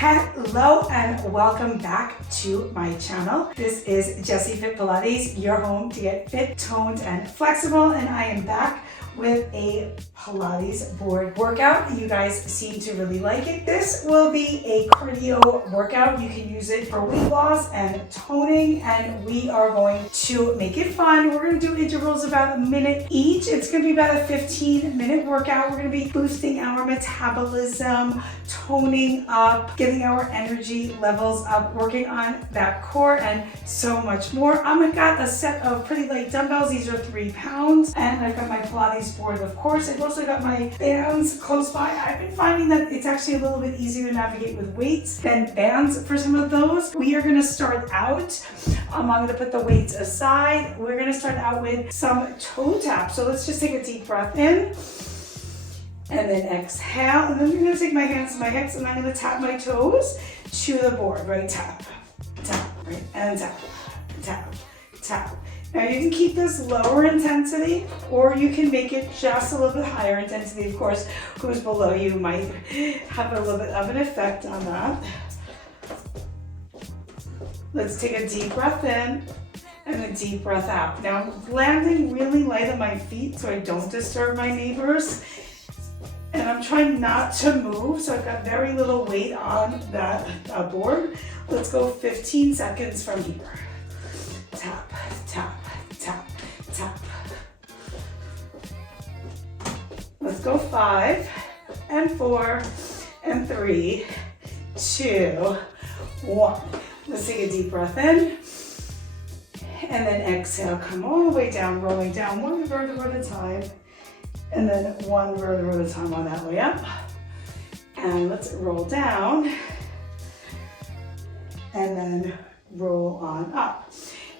Hello and welcome back to my channel. This is Jessie Fit Pilates, your home to get fit, toned, and flexible, and I am back with a Pilates board workout. You guys seem to really like it. This will be a cardio workout. You can use it for weight loss and toning, and we are going to make it fun. We're going to do intervals about a minute each. It's going to be about a 15-minute workout. We're going to be boosting our metabolism, toning up, getting our energy levels up, working on that core, and so much more. I've got a set of pretty light dumbbells. These are 3 pounds, and I've got my Pilates board, of course. I've also got my bands close by. I've been finding that it's actually a little bit easier to navigate with weights than bands for some of those. We are going to start out, I'm going to put the weights aside. We're going to start out with some toe taps. So let's just take a deep breath in and then exhale. And then I'm going to take my hands to my hips and I'm going to tap my toes to the board, right? Tap, tap, right? And tap, tap, tap. Now you can keep this lower intensity, or you can make it just a little bit higher intensity. Of course, who's below you might have a little bit of an effect on that. Let's take a deep breath in and a deep breath out. Now I'm landing really light on my feet so I don't disturb my neighbors. And I'm trying not to move, so I've got very little weight on that board. Let's go 15 seconds from here. Tap, tap, tap, tap. Let's go 5 and 4 and 3, 2, 1. Let's take a deep breath in and then exhale. Come all the way down, rolling down 1 vertebra at a time, and then 1 vertebra at a time on that way up. And let's roll down and then roll on up.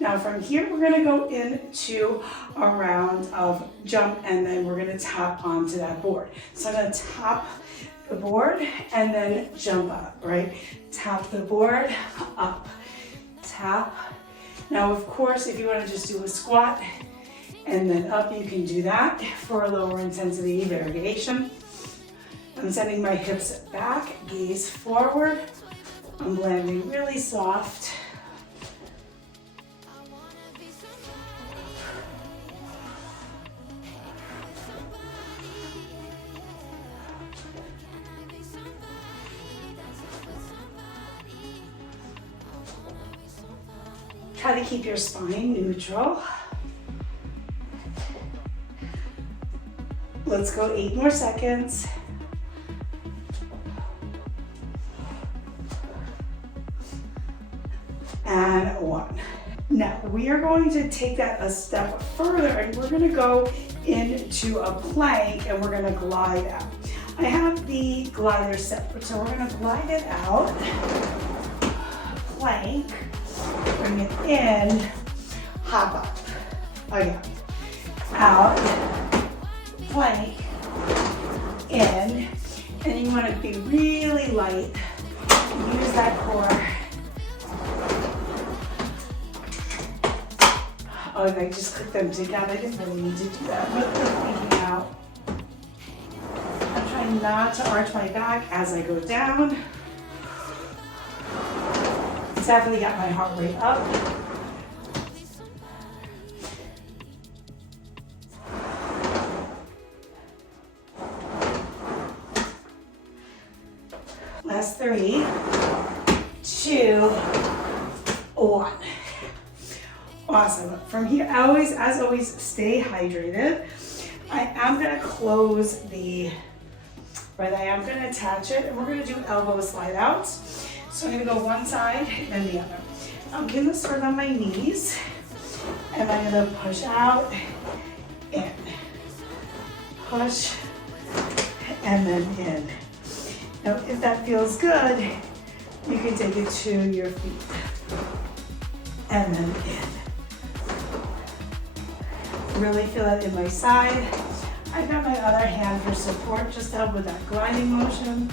Now from here, we're gonna go into a round of jump, and then we're gonna tap onto that board. So I'm gonna tap the board and then jump up, right? Tap the board, up, tap. Now, of course, if you wanna just do a squat and then up, you can do that for a lower intensity variation. I'm sending my hips back, gaze forward. I'm landing really soft. Try to keep your spine neutral. Let's go 8 more seconds. And 1. Now we are going to take that a step further, and we're going to go into a plank, and we're going to glide out. I have the glider separate, so we're going to glide it out. Plank. Bring it in, hop up, again, out, plank, in, and you want to be really light, use that core. Oh, and I just clicked them together, I didn't really need to do that, but they're planking out. I'm trying not to arch my back as I go down. Definitely got my heart rate up. Last 3, 2, 1. Awesome. From here, as always, stay hydrated. I am going to close I am going to attach it, and we're going to do elbow slide outs. So I'm going to go one side and the other. I'm going to start on my knees, and I'm going to push out, in, push, and then in. Now, if that feels good, you can take it to your feet, and then in. Really feel that in my side. I've got my other hand for support, just to help with that gliding motion.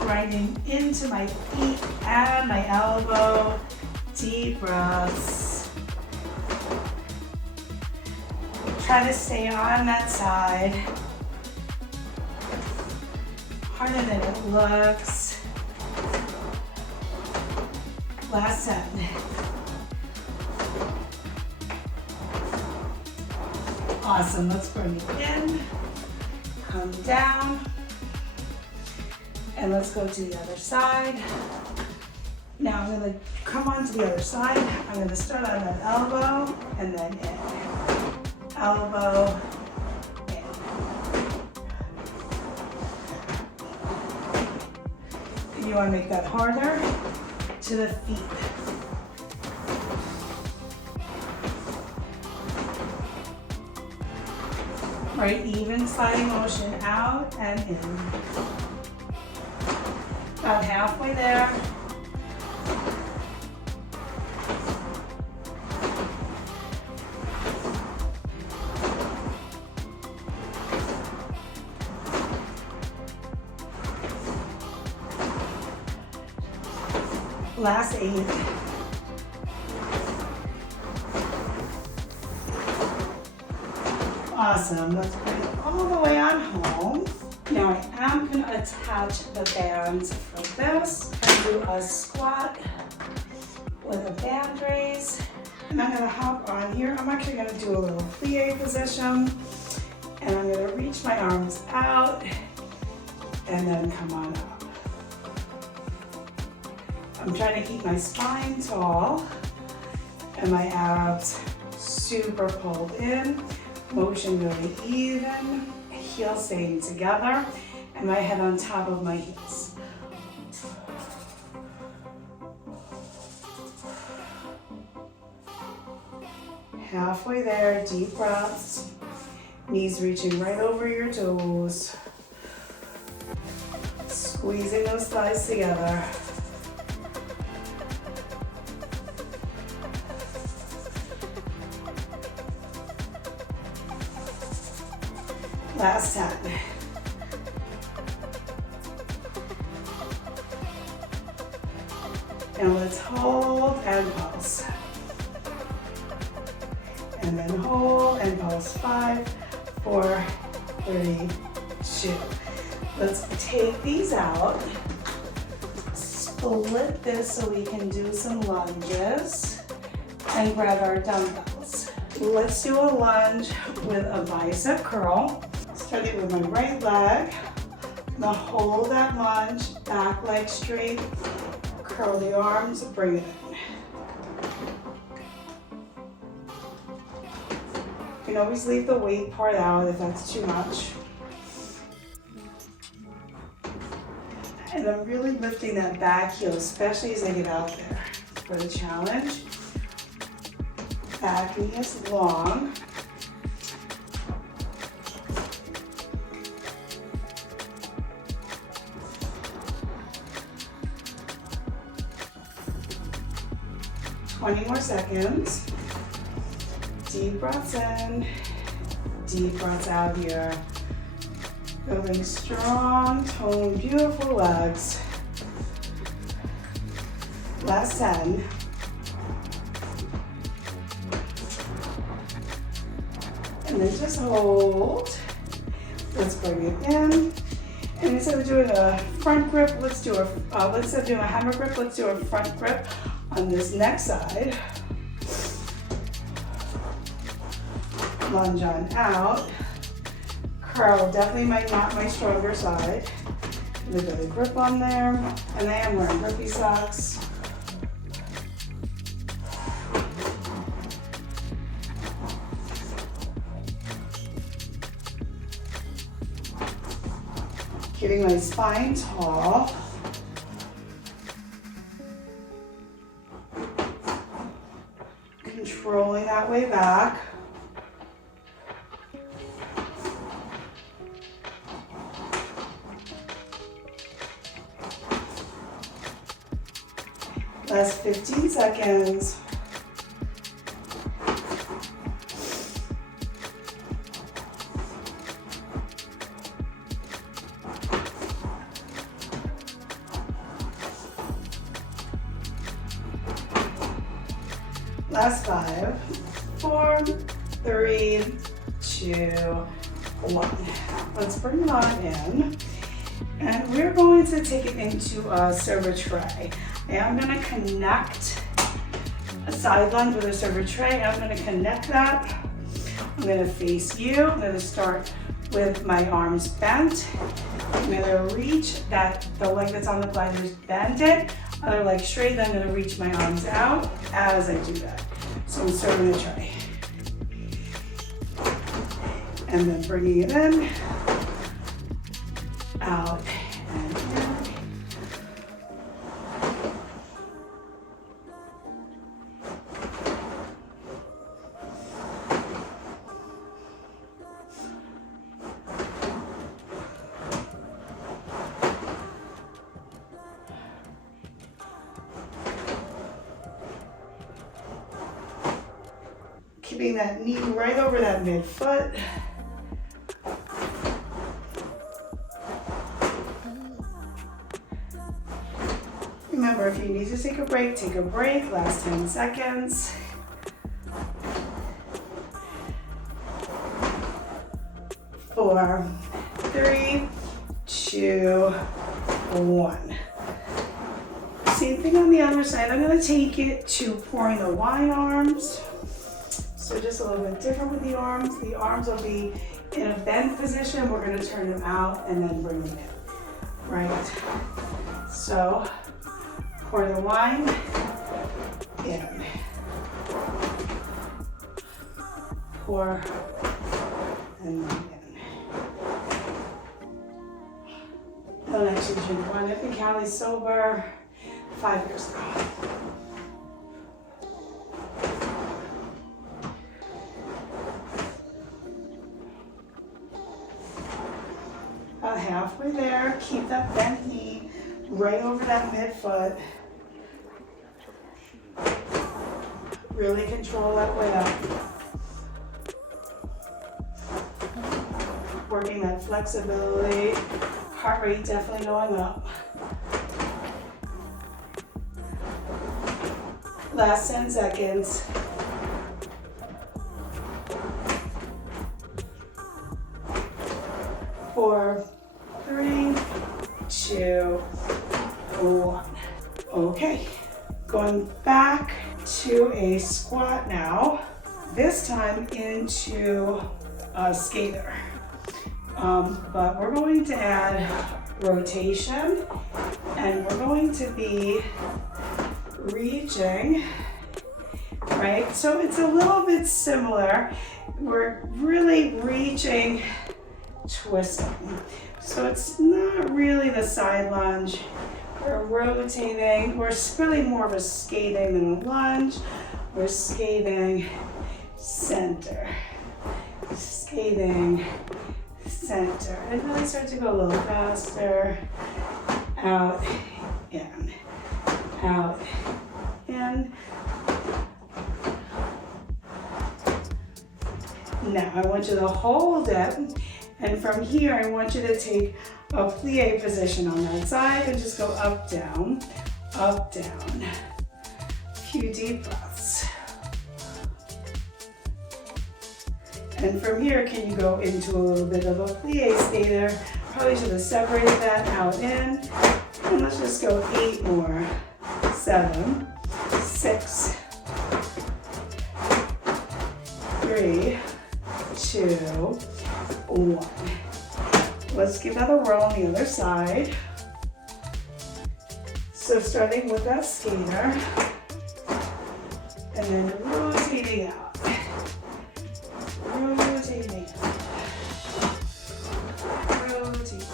Grinding into my feet and my elbow. Deep breaths. Try to stay on that side. harder than it looks. Last set. Awesome, let's bring it in, come down, and let's go to the other side. Now I'm gonna come on to the other side. I'm gonna start on that elbow and then in. Elbow, in. And you wanna make that harder to the feet. Right, even sliding motion out and in. About halfway there. Last 8. Awesome, let's bring it all the way on home. Now I am going to attach the bands for this and do a squat with a band raise. And I'm going to hop on here. I'm actually going to do a little plie position. And I'm going to reach my arms out and then come on up. I'm trying to keep my spine tall and my abs super pulled in. Motion really even, heels staying together, and my head on top of my heels. Halfway there, deep breaths, knees reaching right over your toes, squeezing those thighs together. Last 10. And let's hold and pulse. And then hold and pulse. 5, 4, 3, 2. Let's take these out. Split this so we can do some lunges and grab our dumbbells. Let's do a lunge with a bicep curl. Starting with my right leg. I'm gonna hold that lunge, back leg straight, curl the arms, bring it in. You can always leave the weight part out if that's too much. And I'm really lifting that back heel, especially as I get out there for the challenge. Back knee is long. Twenty more seconds. Deep breaths in, deep breaths out here. Building strong, toned, beautiful legs. Last 10. And then just hold. Let's bring it in. And instead of doing a front grip, instead of doing a hammer grip, let's do a front grip on this next side. Lunge on out. Curl, definitely not my stronger side. A little bit of grip on there. And I am wearing grippy socks. Getting my spine tall. Controlling that way back. Last 15 seconds. Last 5, 4, 3, 2, 1. Let's bring it on in. And we're going to take it into a server tray. And I'm gonna connect a side lunge with a server tray. I'm gonna connect that. I'm gonna face you. I'm gonna start with my arms bent. I'm gonna reach the leg that's on the gliders, bend it. Other leg straight, then I'm gonna reach my arms out as I do that. So I'm serving a tray. And then bringing it in, out, and in. Keeping that knee right over that midfoot. Remember, if you need to take a break, take a break. Last 10 seconds. Four, three, two, one. Same thing on the other side. I'm going to take it to pouring the wide arms. So just a little bit different with the arms. The arms will be in a bent position. We're going to turn them out and then bring them in. Right. So pour the wine in. Pour and in. I'll actually drink one. I think Callie's sober 5 years ago. About halfway there. Keep that bent knee right over that midfoot. Really control that way up. Working that flexibility. Heart rate definitely going up. Last 10 seconds. Four, three, two, one. Okay, going back to a squat now. This time into a skater. But we're going to add rotation, and we're going to be reaching, right? So it's a little bit similar. We're really reaching, twisting. So it's not really the side lunge. We're rotating. We're really more of a skating than a lunge. We're skating, center, skating, center. And then I start to go a little faster. Out, in, out, in. Now I want you to hold it, and from here I want you to take a plie position on that side and just go up, down, up, down. A few deep breaths. And from here, can you go into a little bit of a plie skater? Probably should have separated that out in. And let's just go 8 more. 7, 6, 3, 2, 1. Let's give that a roll on the other side. So starting with that skater, and then rotating out. Rotating out. Rotating.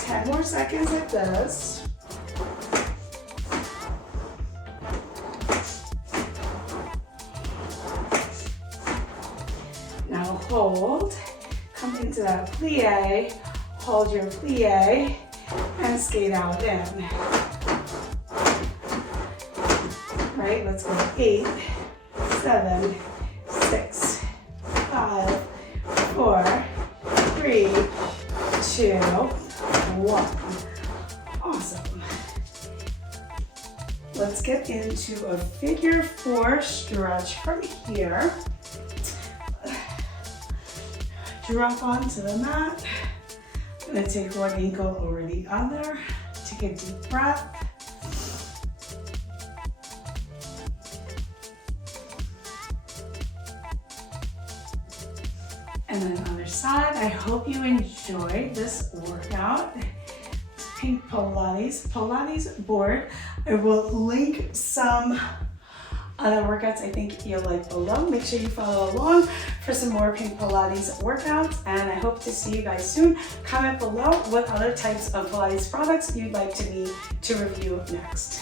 10 more seconds like this. Now hold, come into that plie, hold your plie, and skate out in. Right, let's go 8, 7, 6, 5, 4, 3, 2, 1. Awesome. Let's let's get into a figure 4 stretch from here. Drop onto the mat. I'm gonna take one ankle over the other. Take a deep breath. And then other side. I hope you enjoyed this workout. Pink Pilates Board. I will link some other workouts I think you'll like below. Make sure you follow along for some more Pink Pilates workouts, and I hope to see you guys soon. Comment below what other types of Pilates products you'd like me to review next.